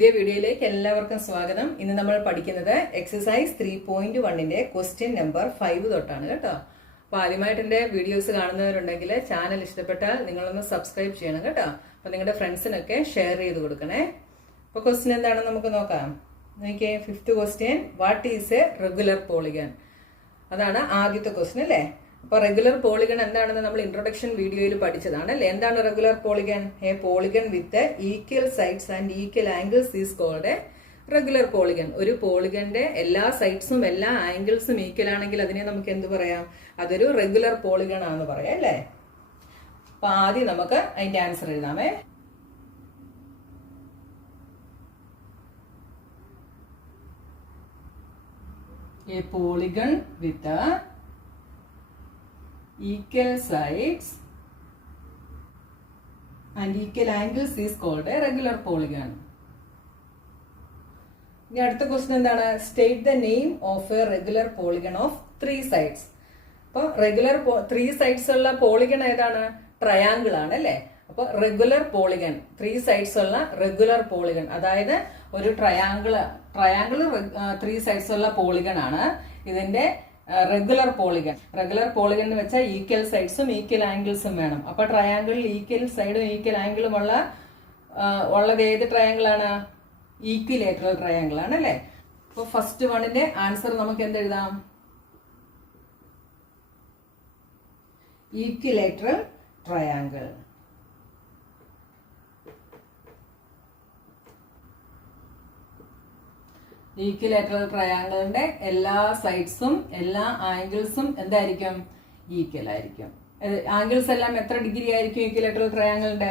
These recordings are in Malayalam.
പുതിയ വീഡിയോയിലേക്ക് എല്ലാവർക്കും സ്വാഗതം. ഇന്ന് നമ്മൾ പഠിക്കുന്നത് എക്സസൈസ് 3.1ന്റെ ക്വസ്റ്റ്യൻ നമ്പർ 5 തൊട്ടാണ് കേട്ടോ. അപ്പൊ ആദ്യമായിട്ട് എന്റെ വീഡിയോസ് കാണുന്നവരുണ്ടെങ്കിൽ ചാനൽ ഇഷ്ടപ്പെട്ടാൽ നിങ്ങളൊന്ന് സബ്സ്ക്രൈബ് ചെയ്യണം കേട്ടോ. അപ്പൊ നിങ്ങളുടെ ഫ്രണ്ട്സിനൊക്കെ ഷെയർ ചെയ്ത് കൊടുക്കണേ. അപ്പൊ ക്വസ്റ്റ്യൻ എന്താണെന്ന് നമുക്ക് നോക്കാം. നോക്കിയേ, 5th question, what is A regular polygon? അതാണ് ആദ്യത്തെ ക്വസ്റ്റ്യൻ അല്ലേ. അപ്പൊ റെഗുലർ പോളിഗൺ എന്താണെന്ന് നമ്മൾ ഇൻട്രൊഡക്ഷൻ വീഡിയോയിൽ പഠിച്ചതാണ് അല്ലേ. എന്താണ് regular polygon? A polygon with equal sides and equal angles is called a regular polygon. ഒരു പോളിഗന്റെ എല്ലാ സൈഡ്സും എല്ലാ ആംഗിൾസും ഈക്വൽ ആണെങ്കിൽ അതിനെ നമുക്ക് എന്ത് പറയാം? അതൊരു റെഗുലർ പോളിഗൺ ആണെന്ന് പറയാം അല്ലേ. അപ്പൊ ആദ്യം നമുക്ക് അതിന്റെ ആൻസർ എഴുതാമേ. A polygon with equal sides and equal angles is called a regular polygon. ഇനി അടുത്ത ക്വസ്റ്റ്യൻ എന്താണ്? State the name of A regular polygon of 3 sides. അപ്പൊ റെഗുലർ 3 sides ഉള്ള പോളിഗൺ ഏതാണ്? ട്രയാങ്കിൾ ആണ് അല്ലേ. അപ്പൊ റെഗുലർ പോളിഗൺ 3 sides ഉള്ള റെഗുലർ പോളിഗൺ, അതായത് ഒരു ട്രയാങ്കിൾ 3 sides ഉള്ള പോളിഗൺ ആണ്. ഇതിന്റെ റെഗുലർ പോളിഗൺ എന്ന് വെച്ചാൽ ഈക്വൽ സൈഡ്സും ഈക്വൽ ആംഗിൾസും വേണം. അപ്പൊ ട്രയാങ്കിളിൽ ഈക്വൽ സൈഡും ഈക്വൽ ആംഗിളും ഉള്ളത് ഏത് ട്രയാങ്കിൾ ആണ്? ഈക്വിലേറ്ററൽ ട്രയാങ്കിൾ ആണ് അല്ലെ. അപ്പൊ ഫസ്റ്റ് വണ്ണിന്റെ ആൻസർ നമുക്ക് എന്തെഴുതാം? Equilateral triangle. ഈക്വിലേറ്ററൽ ട്രയാങ്കിളിന്റെ എല്ലാ സൈഡ്സും എല്ലാ ആംഗിൾസും എന്തായിരിക്കും? ഈക്വൽ ആയിരിക്കും. ആംഗിൾസ് എല്ലാം എത്ര ഡിഗ്രി ആയിരിക്കും? ഈക്വിലേറ്ററൽ ട്രയാങ്കിളിന്റെ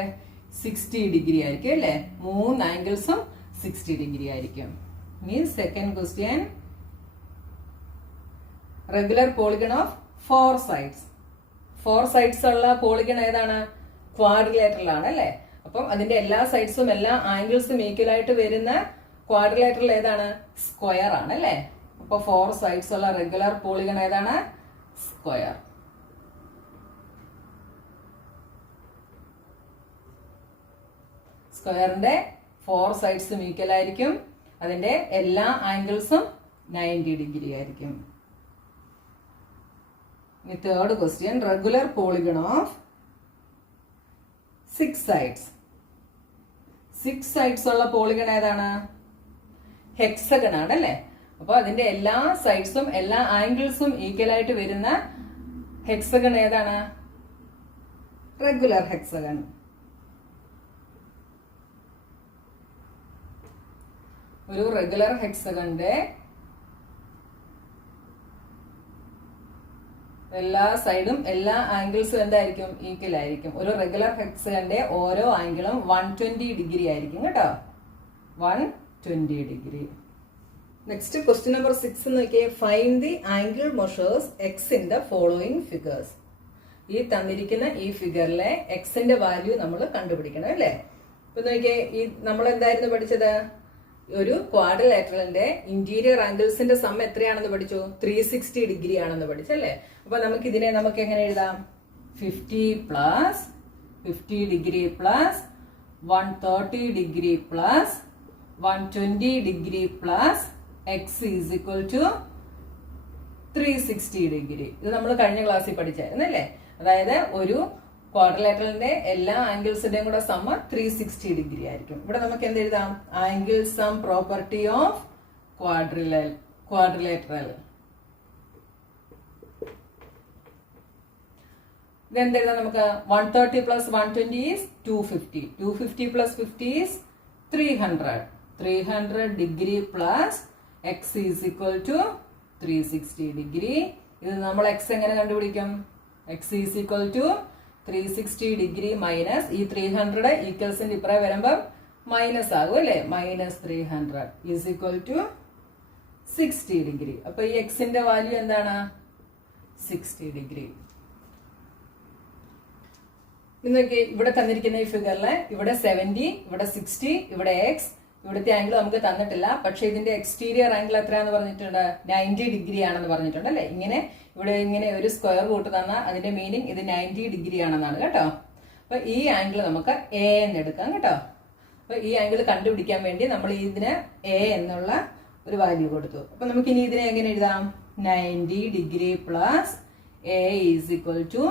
60 ഡിഗ്രി ആയിരിക്കും അല്ലെ. 3 ആംഗിൾസും 60 ഡിഗ്രി ആയിരിക്കും. ഇനി second question, regular polygon of 4 sides. 4 sides ഉള്ള പോളിഗൺ ഏതാണ്? ക്വാഡ്രിലേറ്ററൽ ആണ് അല്ലെ. അപ്പം അതിന്റെ എല്ലാ സൈഡ്സും എല്ലാ ആംഗിൾസും ഈക്വൽ ആയിട്ട് വരുന്ന ക്വാഡ്രിലേറ്ററൽ ഏതാണ്? സ്ക്വയർ ആണ് അല്ലെ. അപ്പൊ 4 sides ഉള്ള റെഗുലർ പോളിഗൺ ഏതാണ്? സ്ക്വയർ. സ്ക്വയറിന്റെ 4 sides ഈക്വൽ ആയിരിക്കും. അതിന്റെ എല്ലാ ആംഗിൾസും 90 ഡിഗ്രി ആയിരിക്കും. ഇനി third question, regular polygon of 6 sides. 6 sides ഉള്ള പോളിഗൺ ഏതാണ്? ഹെക്സഗൺ ആണ് അല്ലെ. അപ്പൊ അതിന്റെ എല്ലാ സൈഡ്സും എല്ലാ ആംഗിൾസും ഈക്വൽ ആയിട്ട് വരുന്ന ഹെക്സഗൺ ഏതാണ്? Regular hexagon. ഒരു റെഗുലർ ഹെക്സഗന്റെ എല്ലാ സൈഡും എല്ലാ ആംഗിൾസും എന്തായിരിക്കും? ഈക്വൽ ആയിരിക്കും. ഒരു റെഗുലർ ഹെക്സഗന്റെ ഓരോ ആംഗിളും 120 ഡിഗ്രി ആയിരിക്കും കേട്ടോ. 120 ഡിഗ്രി. നെക്സ്റ്റ് ക്വസ്റ്റ്യൻ നമ്പർ 6 നോക്കിയേ, find the angle measures X in the following figures. ഈ തന്നിരിക്കുന്ന ഈ ഫിഗറിലെ എക്സിന്റെ വാല്യൂ നമ്മൾ കണ്ടുപിടിക്കണം അല്ലേ. ഇപ്പൊ നോക്കിയേ, ഈ നമ്മൾ എന്തായിരുന്നു പഠിച്ചത്? ഒരു ക്വാഡ്രിലേറ്ററലിന്റെ ഇന്റീരിയർ ആംഗിൾസിന്റെ സം എത്രയാണെന്ന് പഠിച്ചു? 360 ഡിഗ്രി ആണെന്ന് പഠിച്ചല്ലേ. അപ്പൊ ഇതിനെ നമുക്ക് എങ്ങനെ എഴുതാം? 50 plus 50 degree plus 130 degree plus 120 degree plus x is equal to 360 degree. ഇത് നമ്മൾ കഴിഞ്ഞ ക്ലാസ്സിൽ പഠിച്ചായിരുന്നു അല്ലേ. അതായത് ഒരു ക്വാഡ്രിലേറ്ററലിന്റെ എല്ലാ ആംഗിൾസിന്റെയും കൂടെ സം 360 ഡിഗ്രി ആയിരിക്കും. ഇവിടെ നമുക്ക് എന്ത് എഴുതാം? Angle sum property of quadrilateral. ഇതെന്തെഴുതാം നമുക്ക്? 130 plus 120 is 250. 250 plus 50 is 300. 300 degree plus x is equal to 360 degree. ഇത് നമ്മൾ എക്സ് എങ്ങനെ കണ്ടുപിടിക്കും? X is equal to 360 degree minus ഈ 300 ഈക്വൽസിന്റെ ഇപ്പുറം വരുമ്പം മൈനസ് ആകും അല്ലെ. -300 ഈസ് ഈക്വൽ ടു 60 ഡിഗ്രി. അപ്പൊ ഈ എക്സിന്റെ വാല്യൂ എന്താണ്? 60 ഡിഗ്രി. ഇന്നൊക്കെ ഇവിടെ തന്നിരിക്കുന്ന ഈ ഫിഗറില് ഇവിടെ 70, ഇവിടെ 60, ഇവിടെ എക്സ്, ഇവിടുത്തെ ആംഗിൾ നമുക്ക് തന്നിട്ടില്ല. പക്ഷെ ഇതിന്റെ എക്സ്റ്റീരിയർ ആംഗിൾ എത്രയാണെന്ന് പറഞ്ഞിട്ടുണ്ട്? 90 ഡിഗ്രി ആണെന്ന് പറഞ്ഞിട്ടുണ്ട് അല്ലെ. ഇവിടെ ഇങ്ങനെ ഒരു സ്ക്വയർ റൂട്ട് തന്നാൽ അതിന്റെ മീനിങ് ഇത് 90 ഡിഗ്രി ആണെന്നാണ് കേട്ടോ. അപ്പൊ ഈ ആംഗിൾ നമുക്ക് എ എന്ന് എടുക്കാം കേട്ടോ. അപ്പൊ ഈ ആംഗിൾ കണ്ടുപിടിക്കാൻ വേണ്ടി നമ്മൾ ഇതിന് എ എന്നുള്ള ഒരു വാല്യൂ കൊടുത്തു. അപ്പൊ നമുക്ക് ഇനി ഇതിനെ എങ്ങനെ എഴുതാം? 90 degree plus a is equal to,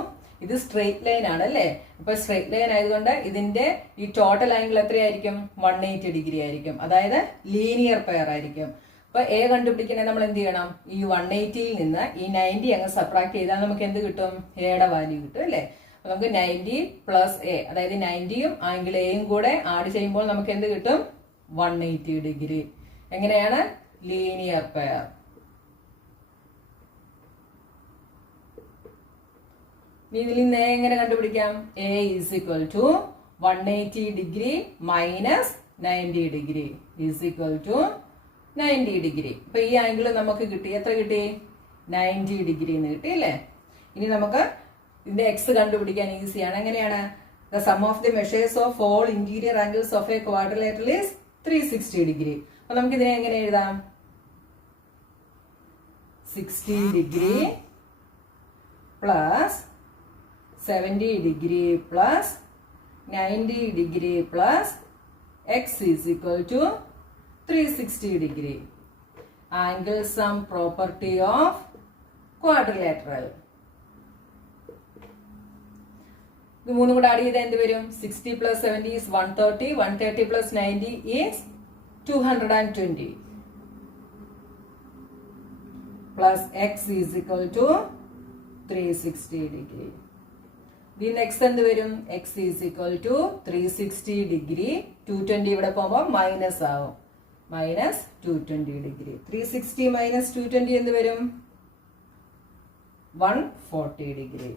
ഇത് സ്ട്രെയിറ്റ് ലൈൻ ആണ് അല്ലേ? അപ്പൊ സ്ട്രെയിറ്റ് ലൈൻ ആയതുകൊണ്ട് ഇതിന്റെ ഈ ടോട്ടൽ ആംഗിൾ എത്രയായിരിക്കും? 180 ഡിഗ്രി ആയിരിക്കും. അതായത് ലീനിയർ പെയർ ആയിരിക്കും. അപ്പൊ എ കണ്ടുപിടിക്കണേ നമ്മൾ എന്ത് ചെയ്യണം? ഈ 180യിൽ നിന്ന് ഈ 90 അങ്ങ് സബ്ട്രാക്ട് ചെയ്താൽ നമുക്ക് എന്ത് കിട്ടും? എയുടെ വാല്യൂ കിട്ടും അല്ലേ? അപ്പൊ നമുക്ക് 90 പ്ലസ് എ, അതായത് 90യും ആംഗിൾ എയും കൂടെ ആഡ് ചെയ്യുമ്പോൾ നമുക്ക് എന്ത് കിട്ടും? 180 ഡിഗ്രി. എങ്ങനെയാണ്? Linear pair. ഇതിൽ നിന്ന് എ എങ്ങനെ കണ്ടുപിടിക്കാം? A is equal to 180 degree minus 90 degree is equal to 90 degree. അപ്പൊ ഈ ആംഗിൾ നമുക്ക് കിട്ടി. എത്ര കിട്ടി? 90 ഡിഗ്രി എന്ന് കിട്ടി അല്ലേ? ഇനി നമുക്ക് ഇതിന്റെ എക്സ് കണ്ടുപിടിക്കാൻ ഈസിയാണ്. എങ്ങനെയാണ്? The sum of the measures of all interior angles of a quadrilateral is 360 degree. അപ്പൊ നമുക്ക് ഇതിനെ എങ്ങനെ എഴുതാം? 60 degree plus 70 degree plus 90 degree plus x is equal to 360 degree. Angle sum property of quadrilateral. ഇത് മൂന്നും കൂടെ ആഡ് ചെയ്താൽ എന്ത് വരും? 60 plus 70 is 130, 130 plus 90 is 220 plus x is equal to 360 degree. The next എന്ത് വരും? X is equal to 360 degree. 220 ഇവിടെ പോകുമ്പോൾ മൈനസ് ആവും. Minus 220 degree. 360 മൈനസ് 220 എന്ത് വരും? 140 ഡിഗ്രി.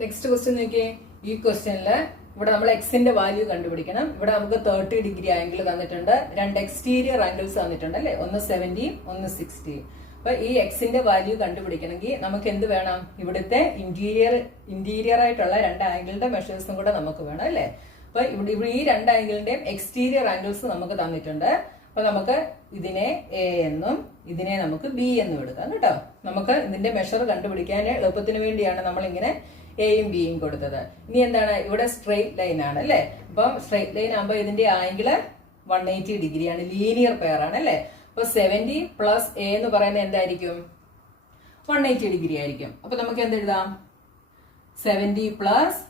നെക്സ്റ്റ് ക്വസ്റ്റ്യൻ നോക്കിയേ. ഈ ക്വസ്റ്റ്യനില് ഇവിടെ നമ്മൾ എക്സിന്റെ വാല്യൂ കണ്ടുപിടിക്കണം. ഇവിടെ നമുക്ക് 30 ഡിഗ്രി ആംഗിൾ തന്നിട്ടുണ്ട്. രണ്ട് എക്സ്റ്റീരിയർ ആംഗിൾസ് തന്നിട്ടുണ്ട് അല്ലെ? ഒന്ന് 70, ഒന്ന് 60. അപ്പൊ ഈ എക്സിന്റെ വാല്യൂ കണ്ടുപിടിക്കണമെങ്കിൽ നമുക്ക് എന്ത് വേണം? ഇവിടുത്തെ ഇന്റീരിയർ ആയിട്ടുള്ള രണ്ട് ആംഗിളിന്റെ മെഷേഴ്സും കൂടെ നമുക്ക് വേണം അല്ലെ? അപ്പൊ ഇവിടെ ഈ രണ്ട് ആംഗിളിന്റെയും എക്സ്റ്റീരിയർ ആംഗിൾസ് നമുക്ക് തന്നിട്ടുണ്ട്. അപ്പൊ നമുക്ക് ഇതിനെ എ എന്നും ഇതിനെ നമുക്ക് ബി എന്നും എടുക്കാം കേട്ടോ. നമുക്ക് ഇതിന്റെ മെഷർ കണ്ടുപിടിക്കാൻ എളുപ്പത്തിന് വേണ്ടിയാണ് നമ്മൾ ഇങ്ങനെ എയും ബിയും കൊടുത്തത്. ഇനി എന്താണ്? ഇവിടെ സ്ട്രെയിറ്റ് ലൈൻ ആണ് അല്ലെ? അപ്പം സ്ട്രെയിറ്റ് ലൈൻ ആകുമ്പോൾ ഇതിന്റെ ആംഗിള് 180 ഡിഗ്രിയാണ്. ലീനിയർ പെയർ ആണ് അല്ലെ? അപ്പൊ 70 പ്ലസ് എ എന്ന് പറയുന്നത് എന്തായിരിക്കും? 180 ഡിഗ്രി ആയിരിക്കും. അപ്പൊ നമുക്ക് എന്തെഴുതാം? 70 plus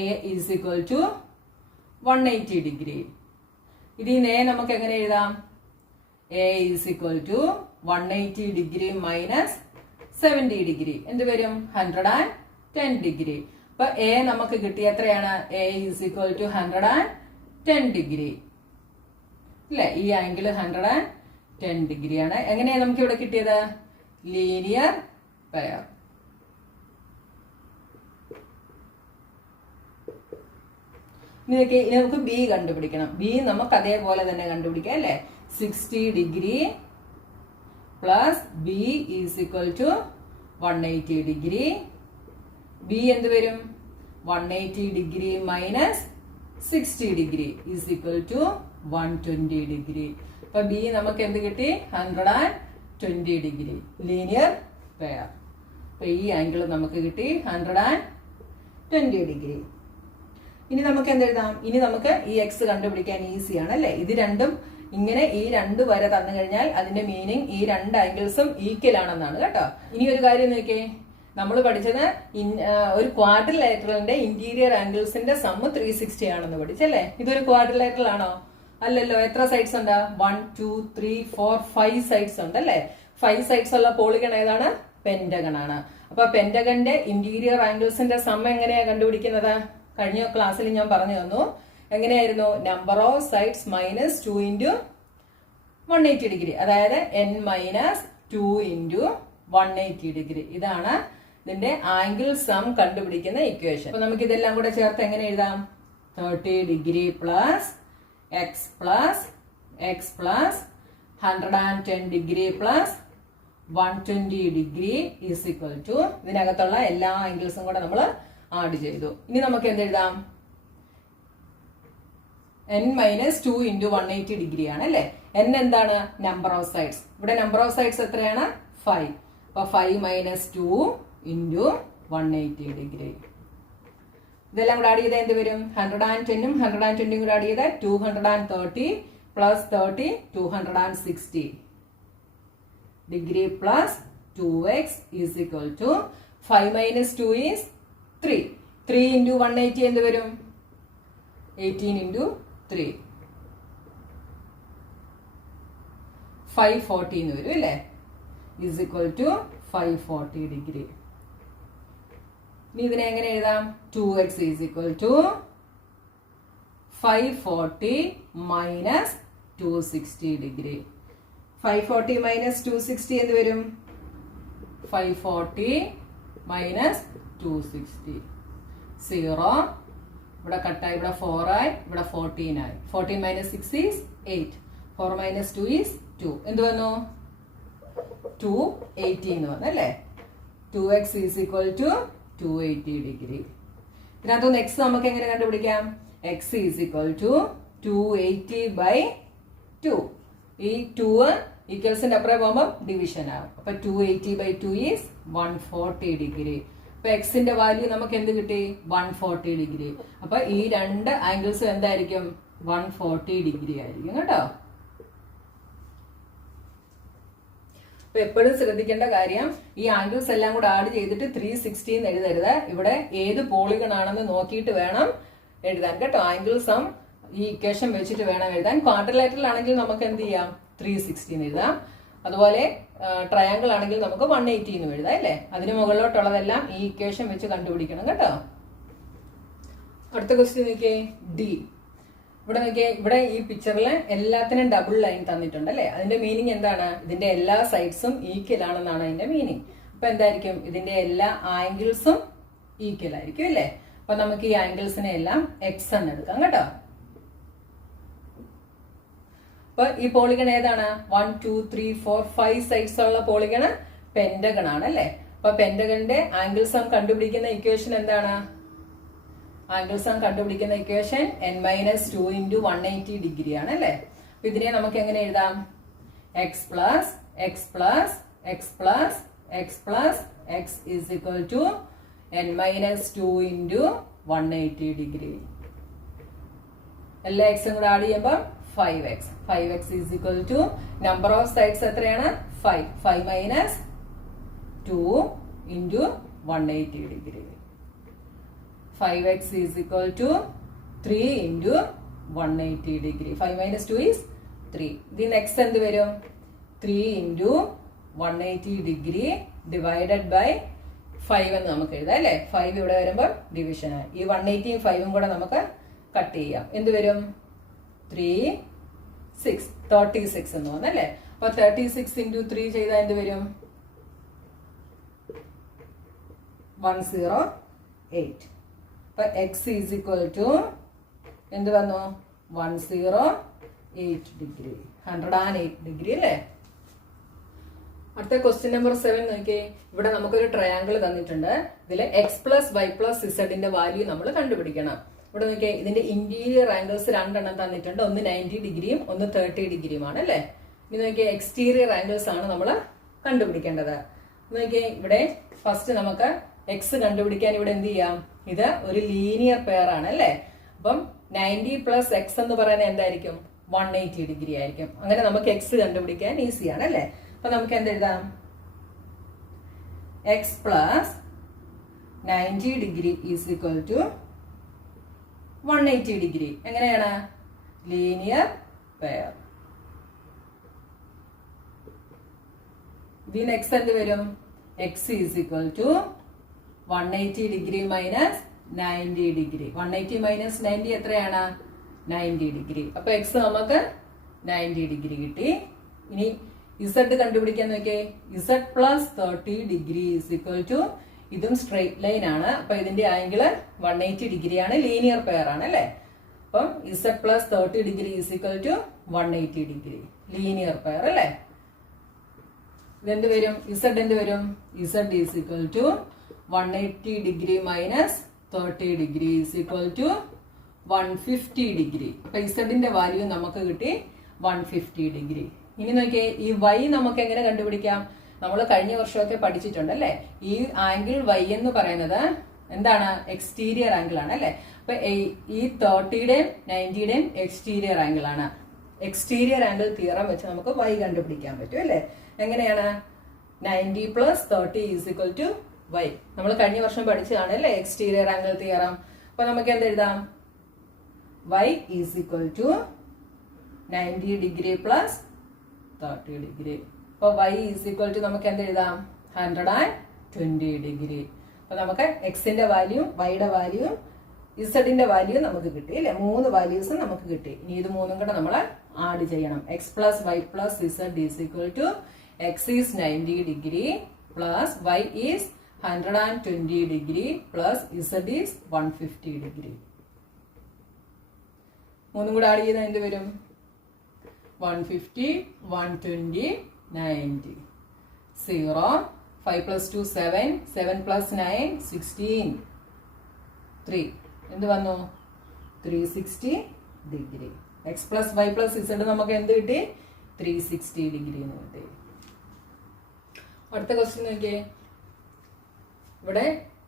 a is equal to 180 degree. ഇതിനെ നമുക്ക് എങ്ങനെ എഴുതാം? A is equal to 180 degree minus 70 degree എന്ത് വരും? 110 ഡിഗ്രി. അപ്പൊ എ നമുക്ക് കിട്ടി. എത്രയാണ്? A is equal to 110 degree അല്ലെ? ഈ ആംഗിൾ 110 ഡിഗ്രിയാണ്. എങ്ങനെയാണ് നമുക്ക് ഇവിടെ കിട്ടിയത്? Linear pair. ഇനി നമുക്ക് ബി കണ്ടുപിടിക്കണം. ബി നമുക്ക് അതേപോലെ തന്നെ കണ്ടുപിടിക്കാം അല്ലെ? 60 degree plus B is equal to 180 degree. B എന്ത് വരും? 180 degree minus 60 degree is equal to 120 degree. അപ്പൊ ബി നമുക്ക് എന്ത് കിട്ടി? 120 ഡിഗ്രി. Linear pair. അപ്പൊ ഈ ആംഗിൾ നമുക്ക് കിട്ടി 120 ഡിഗ്രി. ഇനി നമുക്ക് എന്തെഴുതാം? ഇനി നമുക്ക് ഈ എക്സ് കണ്ടുപിടിക്കാൻ ഈസിയാണ് അല്ലെ? ഇത് രണ്ടും ഇങ്ങനെ ഈ രണ്ട് വര തന്നു കഴിഞ്ഞാൽ അതിന്റെ മീനിങ് ഈ രണ്ട് ആംഗിൾസും ഈക്വൽ ആണെന്നാണ് കേട്ടോ. ഇനി ഒരു കാര്യം നോക്കിയേ. നമ്മൾ പഠിച്ചത് ഒരു ക്വാഡ്രിലേറ്ററലിന്റെ ഇന്റീരിയർ ആംഗിൾസിന്റെ സമ്മ് 360 ആണെന്ന് പഠിച്ചല്ലേ? ഇതൊരു ക്വാഡ്രിലേറ്ററൽ ആണോ? അല്ലല്ലോ. എത്ര സൈഡ്സ് ഉണ്ട്? 1, 2, 3, 4, 5 സൈഡ്സ് ഉണ്ട് അല്ലെ? 5 സൈഡ്സ് ഉള്ള പോളിഗൺ ഏതാണ്? പെന്റഗൺ ആണ്. അപ്പൊ പെന്റഗന്റെ ഇന്റീരിയർ ആംഗിൾസിന്റെ സമ്മ് എങ്ങനെയാ കണ്ടുപിടിക്കുന്നത്? കഴിഞ്ഞ ക്ലാസ്സിൽ ഞാൻ പറഞ്ഞു തന്നു. എങ്ങനെയായിരുന്നു? Number of sides minus 2 into 180 degree. അതായത് n മൈനസ് 2 ഇൻറ്റു 180 ഡിഗ്രി. ഇതാണ് ഇതിന്റെ ആംഗിൾ സം കണ്ടുപിടിക്കുന്ന ഇക്വേഷൻ. അപ്പൊ നമുക്ക് ഇതെല്ലാം കൂടെ ചേർത്ത് എങ്ങനെ എഴുതാം? 30 degree plus x plus 110 degree plus 120 degree is equal to ഇതിനകത്തുള്ള എല്ലാ ആംഗിൾസും കൂടെ നമ്മൾ ആഡ് ചെയ്തു. ഇനി നമുക്ക് എന്തെഴുതാം? n മൈനസ് 2 ഇൻറ്റു 180 ഡിഗ്രി ആണ് അല്ലെ? n എന്താണ്? Number of sides. ഇവിടെ നമ്പർ ഓഫ് സൈഡ്സ് എത്രയാണ്? 5. അപ്പൊ 5 മൈനസ് 2 ഇൻറ്റു 180 ഡിഗ്രി. ഇതെല്ലാം കൂടെ ആഡ് ചെയ്താൽ എന്ത് വരും? 110ഉം 120ഉം കൂടെ ആഡ് ചെയ്താൽ 230 plus 30 260 degree plus 2x is equal to 5 minus 2 is 3. 3 into 180 എന്ത് വരും? 18 ഇൻറ്റു 3 540 എന്ന് വരും അല്ലേ? Is equal to 540 degree. ഇനി ഇതിനെ എങ്ങനെ എഴുതാം? 2x is equal to 540 minus 260 degree. 540 minus 260 എന്ത് വരും? 540 മൈനസ് 260 0. ഇവിടെ കട്ടായി, ഇവിടെ 4 ആയി, ഇവിടെ 14 ആയി. 14 മൈനസ് 6 ഈസ് 8. 4 minus 2 is 2. എന്ത് വന്നു? 280 എന്ന് വന്നു അല്ലേ? 2x is equal to 280 degree. ഇതിനകത്തുനിന്ന് x നമുക്ക് എങ്ങനെ കണ്ടുപിടിക്കാം? x is equal to 280 by 2. ഈ 2 ഈക്വൽസിന്റെ അപ്പുറം പോകുമ്പോൾ ഡിവിഷൻ ആവും. അപ്പൊ 280 ബൈ 2 ഈസ് 140 ഡിഗ്രി. അപ്പൊ എക്സിന്റെ വാല്യൂ നമുക്ക് എന്ത് കിട്ടി? 140 ഡിഗ്രി. അപ്പൊ ഈ രണ്ട് ആംഗിൾസും എന്തായിരിക്കും? 140 ഡിഗ്രി ആയിരിക്കും കേട്ടോ. അപ്പൊ എപ്പോഴും ശ്രദ്ധിക്കേണ്ട കാര്യം, ഈ ആംഗിൾസ് എല്ലാം കൂടെ ആഡ് ചെയ്തിട്ട് 360 എന്ന് എഴുതരുത്. ഇവിടെ ഏത് പോളിഗൺ ആണെന്ന് നോക്കിയിട്ട് വേണം എഴുതാൻ കേട്ടോ. ആംഗിൾ സം ഈ ഇക്വേഷൻ വെച്ചിട്ട് വേണം എഴുതാൻ. ക്വാഡ്രിലേറ്ററൽ ആണെങ്കിൽ നമുക്ക് എന്ത് ചെയ്യാം? 360 എന്ന് എഴുതാം. അതുപോലെ ട്രയാങ്കിൾ ആണെങ്കിൽ നമുക്ക് 180 എന്ന് എഴുതാം അല്ലേ? അതിന് മുകളിലോട്ടുള്ളതെല്ലാം ഈ ഇക്വേഷൻ വെച്ച് കണ്ടുപിടിക്കണം കേട്ടോ. അടുത്ത ക്വസ്റ്റ്യൻ നോക്കിയേ, ഡി. ഇവിടെ നോക്കിയേ, ഇവിടെ ഈ പിക്ചറിൽ എല്ലാത്തിനും ഡബിൾ ലൈൻ തന്നിട്ടുണ്ട് അല്ലേ? അതിന്റെ മീനിങ് എന്താണ്? ഇതിന്റെ എല്ലാ സൈഡ്സും ഈക്വൽ ആണെന്നാണ് അതിന്റെ മീനിങ്. അപ്പൊ എന്തായിരിക്കും? ഇതിന്റെ എല്ലാ ആംഗിൾസും ഈക്വൽ ആയിരിക്കും അല്ലേ? അപ്പൊ നമുക്ക് ഈ ആംഗിൾസിനെ എല്ലാം എക്സ് എന്ന് എടുക്കാം കേട്ടോ. അപ്പൊ ഈ പോളിഗൺ ഏതാണ്? 1 2 3 4 5 സൈഡ്സ് ഉള്ള പോളിഗൺ പെന്റഗൺ ആണ് അല്ലേ? അപ്പൊ പെന്റഗണിന്റെ ആംഗിൾ സം കണ്ടുപിടിക്കുന്ന ഇക്വേഷൻ എന്താണ്? ആംഗിൾ സം കണ്ടുപിടിക്കുന്ന ഇക്വേഷൻ n-2 ഇൻറ്റു 180 ഡിഗ്രി ആണ് അല്ലേ? അപ്പൊ ഇതിനെ നമുക്ക് എങ്ങനെ എഴുതാം? X plus x plus x plus x plus x is equal to n-2 into 180 degree. എല്ലാ എക്സും കൂടെ ആഡ് ചെയ്യുമ്പോൾ 5x. 5x is equal to number of sides എത്രയാണ്? 5. 5 minus 2 into 180 degree. 5x is equal to 3 into 180 degree. 5 minus 2 is 3. ഇത് നെക്സ്റ്റ് എന്ത് വരും? 3 ഇൻറ്റു 180 ഡിഗ്രി ഡിവൈഡഡ് ബൈ 5 എന്ന് നമുക്ക് എഴുതാം അല്ലേ? 5 ഇവിടെ വരുമ്പോൾ ഡിവിഷൻ ആയി. ഈ 180യും 5ഉം കൂടെ നമുക്ക് കട്ട് ചെയ്യാം. എന്ത് വരും? 3 6 36 എന്ന് തോന്നല്ലേ? അപ്പൊ 36 ഇൻറ്റു 3 ചെയ്താൽ എന്ത് വരും? 108. അപ്പൊ എക്സ് ഈസ് ഈക്വൽ ടു എന്ത് വന്നു? 108 ഡിഗ്രി. 108 ഡിഗ്രി അല്ലേ? അടുത്ത ക്വസ്റ്റ്യൻ നമ്പർ 7 നോക്കിയേ. ഇവിടെ നമുക്കൊരു ട്രയാങ്കിൾ തന്നിട്ടുണ്ട്. ഇതിൽ എക്സ് പ്ലസ് വൈ പ്ലസ് ഇസഡിന്റെ വാല്യൂ നമ്മൾ കണ്ടുപിടിക്കണം. ഇവിടെ നോക്കിയേ, ഇതിന്റെ ഇന്റീരിയർ ആംഗിൾസ് രണ്ടെണ്ണം തന്നിട്ടുണ്ട്. ഒന്ന് 90 ഡിഗ്രിയും ഒന്ന് 30 ഡിഗ്രിയുമാണ് അല്ലേ? ഇനി നോക്കിയേ, എക്സ്റ്റീരിയർ ആംഗിൾസ് ആണ് നമ്മൾ കണ്ടുപിടിക്കേണ്ടത്. നോക്കിയേ, ഇവിടെ ഫസ്റ്റ് നമുക്ക് എക്സ് കണ്ടുപിടിക്കാൻ ഇവിടെ എന്ത് ചെയ്യാം? ഇത് ഒരു ലീനിയർ പെയർ ആണ് അല്ലേ? അപ്പം 90 പ്ലസ് എക്സ് എന്ന് പറയുന്നത് എന്തായിരിക്കും? 180 ഡിഗ്രി ആയിരിക്കും. അങ്ങനെ നമുക്ക് എക്സ് കണ്ടുപിടിക്കാൻ ഈസിയാണ് അല്ലേ? അപ്പൊ നമുക്ക് എന്തെഴുതാം? X plus 90 degree is equal to 180 degree. എങ്ങനെയാണ്? Linear pair. ഇതിന് എക്സ് എന്ത് വരും? X is equal to 180 degree minus 90 degree. 180 minus 90 എത്രയാണ്? 90 ഡിഗ്രി. അപ്പൊ എക്സ് നമുക്ക് 90 ഡിഗ്രി കിട്ടി. ഇനി ഇസഡ് കണ്ടുപിടിക്കാൻ നോക്കിയേ. Z plus 30 degree is equal to, ഇതും സ്ട്രെയിറ്റ് ലൈൻ ആണ്. അപ്പൊ ഇതിന്റെ ആംഗിള് 180 ഡിഗ്രി ആണ്. ലീനിയർ പെയർ ആണ് അല്ലെ? അപ്പം Z plus 30 degree is equal to 180 degree. Linear pair അല്ലെ? ഇതെന്ത് വരും? ഇസഡ് എന്ത് വരും? Z is equal to 180 degree minus 30 degree is equal to 150 degree. അപ്പൊ ഇസഡിന്റെ വാല്യൂ നമുക്ക് കിട്ടി 150 ഡിഗ്രി. ഇനി നോക്കിയേ, ഈ y നമുക്ക് എങ്ങനെ കണ്ടുപിടിക്കാം? നമ്മൾ കഴിഞ്ഞ വർഷമൊക്കെ പഠിച്ചിട്ടുണ്ട് അല്ലെ? ഈ ആംഗിൾ y എന്ന് പറയുന്നത് എന്താണ്? എക്സ്റ്റീരിയർ ആംഗിൾ ആണ് അല്ലെ. അപ്പൊ ഈ 30യുടെയും 90യുടെയും എക്സ്റ്റീരിയർ ആംഗിൾ ആണ്. എക്സ്റ്റീരിയർ ആംഗിൾ തിയറം വെച്ച് നമുക്ക് y കണ്ടുപിടിക്കാൻ പറ്റും അല്ലെ. എങ്ങനെയാണ്? 90 + 30 = y. നമ്മൾ കഴിഞ്ഞ വർഷം പഠിച്ചതാണ് അല്ലെ എക്സ്റ്റീരിയർ ആംഗിൾ തിയറം. അപ്പൊ നമുക്ക് എന്ത് എഴുതാം? y = 90 degree + 30 degree. അപ്പൊ y = നമുക്ക് എന്ത് എഴുതാം? 120 ഡിഗ്രി. അപ്പൊ നമുക്ക് എക്സിന്റെ വാല്യൂ, വൈയുടെ വാല്യൂ, ഇസഡിന്റെ വാല്യൂ നമുക്ക് കിട്ടി അല്ലെ. 3 വാല്യൂസും നമുക്ക് കിട്ടി. ഇനി ഇത് മൂന്നും കൂടെ നമ്മൾ ആഡ് ചെയ്യണം. x + y + z = x is 90 degree plus y is 120 degree plus z is 150 degree. മൂന്നും കൂടെ ആഡ് ചെയ്താൽ എന്ത് വരും? 150, 120, 90. 0, 5 + 2 7, 7 + 9 16, 3. എന്ത് വന്നു? 360 ഡിഗ്രി. x + y + z നമുക്ക് എന്ത് കിട്ടി? 360 ഡിഗ്രി എന്ന് കിട്ടി. അടുത്ത ക്വസ്റ്റ്യൻ നോക്കിയേ. ഇവിടെ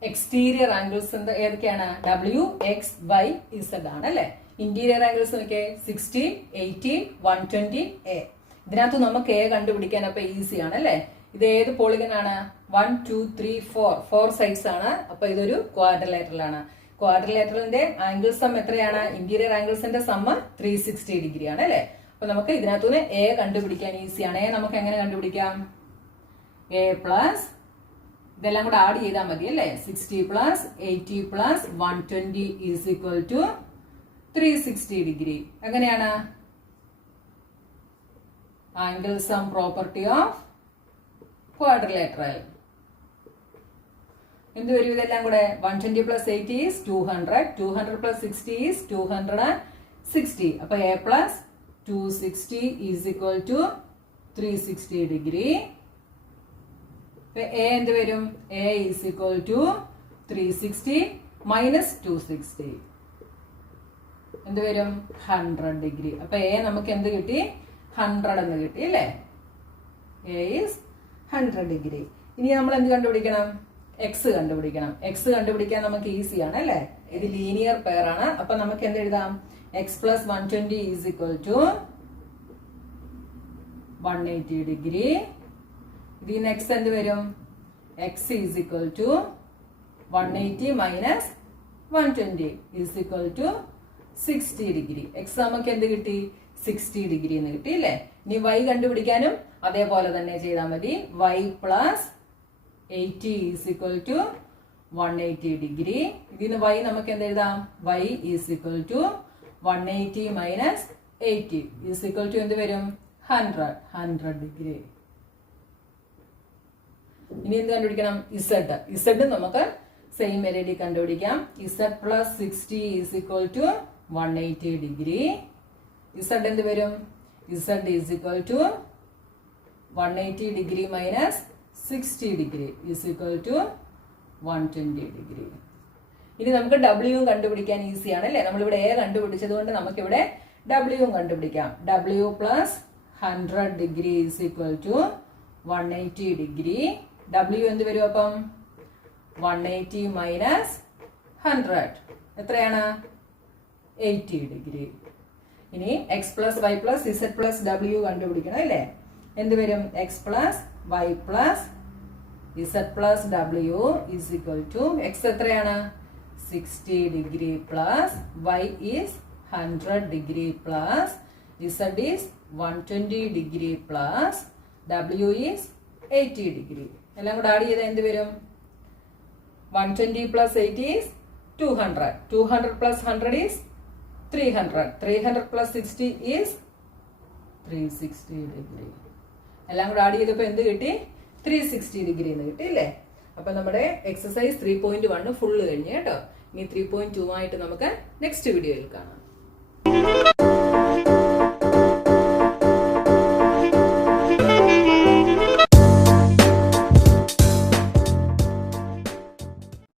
എക്സ്റ്റീരിയർ ആംഗിൾസ് ഏതൊക്കെയാണ്? W, X, Y, Z ആണ് അല്ലെ. ഇന്റീരിയർ ആംഗിൾസ് നോക്കിയേ 60, 80, 120, A. ഇതിനകത്ത് നമുക്ക് A കണ്ടുപിടിക്കാൻ അപ്പൊ ഈസി ആണ് അല്ലെ. ഇത് ഏത് പോളിഗൺ ആണ്? 1, 2, 3, 4 സൈഡ്സ് ആണ്. അപ്പൊ ഇതൊരു ക്വാഡ്രിലേറ്ററൽ ആണ്. ക്വാഡ്രിലേറ്ററലിന്റെ ആംഗിൾ സം എത്രയാണ്? ഇന്റീരിയർ ആംഗിൾസിന്റെ സമ്മ് 360 ഡിഗ്രി ആണ് അല്ലെ. അപ്പൊ നമുക്ക് ഇതിനകത്തുനിന്ന് A കണ്ടുപിടിക്കാൻ ഈസിയാണ്. A നമുക്ക് എങ്ങനെ കണ്ടുപിടിക്കാം? A പ്ലസ് ഇതെല്ലാം കൂടെ ആഡ് ചെയ്താൽ മതി അല്ലേ. 60 + 80 + 120 = 360 ഡിഗ്രി. എങ്ങനെയാണ്? Angle sum property of quadrilateral. എന്ത് വരും ഇതെല്ലാം കൂടെ? 120 + 80 is 200, 200 + 60 is 260. അപ്പൊ A + 260 = 360 ഡിഗ്രി. A എന്ത് വരും? A = 360 - 260 എന്ത് വരും? 100 ഡിഗ്രി. അപ്പൊ A നമുക്ക് എന്ത് കിട്ടി? 100 എന്ന് കിട്ടി അല്ലേ. A is 100 degree. ഇനി നമ്മൾ എന്ത് കണ്ടുപിടിക്കണം? X കണ്ടുപിടിക്കണം. X കണ്ടുപിടിക്കാൻ നമുക്ക് ഈസി ആണ് അല്ലേ. ഇത് ലീനിയർ പെയർ ആണ്. അപ്പൊ നമുക്ക് എന്ത് എഴുതാം? x + 120 = 180 degree. ഇതിന് x എന്ത് വരും? x = 180 - 120 = 60 degree. x നമുക്ക് എന്ത് കിട്ടി? 60 ഡിഗ്രി എന്ന് കിട്ടി അല്ലേ. ഇനി y കണ്ടുപിടിക്കാനും അതേപോലെ തന്നെ ചെയ്താൽ മതി. y + 80 = 180 degree. ഇതിന് y നമുക്ക് എന്ത് എഴുതാം? y = 180 - 80 = എന്ത് വരും? 100 ഡിഗ്രി. ഇനി എന്ത് കണ്ടുപിടിക്കണം? z നമുക്ക് സെയിം മെത്തേഡിൽ കണ്ടുപിടിക്കാം. z + 60 = 180 degree. z എന്ത് വരും? z = 180 degree - 60 degree = 120 degree. ഇനി നമുക്ക് W കണ്ടുപിടിക്കാൻ ഈസി ആണ് അല്ലേ. നമ്മളിവിടെ A കണ്ടുപിടിച്ചത് കൊണ്ട് നമുക്കിവിടെ W കണ്ടുപിടിക്കാം. W + 100 degree = 180 degree. W എന്ത് വരും അപ്പം? 180 - 100 എത്രയാണ്? 80 ഡിഗ്രി. ഇനി x + y + z + W കണ്ടുപിടിക്കണം അല്ലേ. എന്ത് വരും? x + y + z + W = x എത്രയാണ്? 60 degree plus y is 100 degree plus z is 120 degree plus w is 80 degree. എല്ലാം കൂടെ ആഡ് ചെയ്താൽ എന്ത് വരും? 120 plus 80 is 200. 200 plus 100 is 300. 300 plus 60 is 360 degree. എല്ലാം കൂടെ ആഡ് ചെയ്തപ്പോൾ എന്ത് കിട്ടി? 360 ഡിഗ്രി എന്ന് കിട്ടി അല്ലേ? അപ്പൊ നമ്മുടെ എക്സസൈസ് 3.1 ഫുള്ള് കഴിഞ്ഞു കേട്ടോ. ഇനി 3.2 ആയിട്ട് നമുക്ക് നെക്സ്റ്റ് വീഡിയോയിൽ കാണാം.